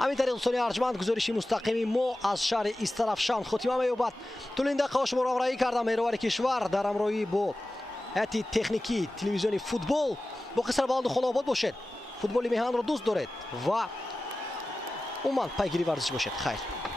همین طریق دوستان ارجمند گزارشی مستقیمی ما از شهر استرافشان ختیمه می‌یابد. طول این دقیقه شما را آمرایی کردم مهرور کشور در همراهی با هیئت تکنیکی تلویزیون فوتبال. با قصر بلند خدا آباد باشید. فوتبال میهن را دوست دارید و عموما پیگیری ورزش باشید. خیر.